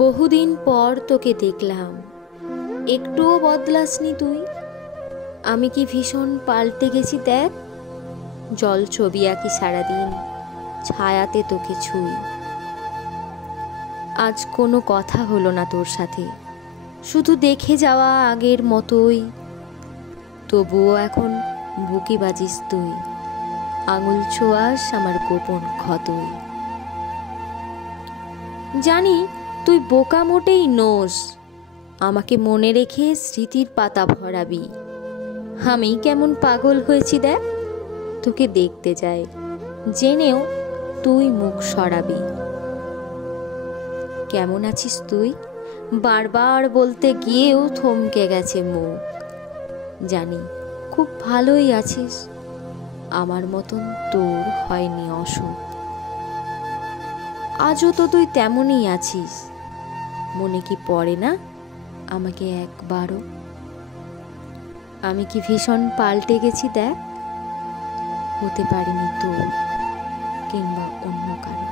বহুদিন পর তোকে দেখলাম, একটুও বদলাসনি তুই। আমি কি ভীষণ পাল্টে গেছি দেখ। জল ছবি আঁকি সারাদিন, ছায়াতে তোকে ছুঁই। আজ কোনো কথা হলো না তোর সাথে, শুধু দেখে যাওয়া আগের মতোই। তবুও এখন বুকে বাজিস তুই, আঙুল ছোঁয়াস আমার গোপন ক্ষতই। জানি তুই বোকা মোটেই নোস, আমাকে মনে রেখে স্মৃতির পাতা ভরাবি। আমি কেমন পাগল হয়েছি দেখ, তোকে দেখতে যাই জেনেও তুই মুখ সরাবি। কেমন আছিস তুই বারবার বলতে গিয়েও থমকে গেছে মুখ। জানি খুব ভালোই আছিস, আমার মতন তোর হয়নি অসুখ। আজও তো তুই তেমনই আছিস, মনে কি পড়ে না আমাকে একবারও। আমি কি ভীষণ পাল্টে গেছি দেখ, হতে পারিনি তোর কিংবা অন্য কারো।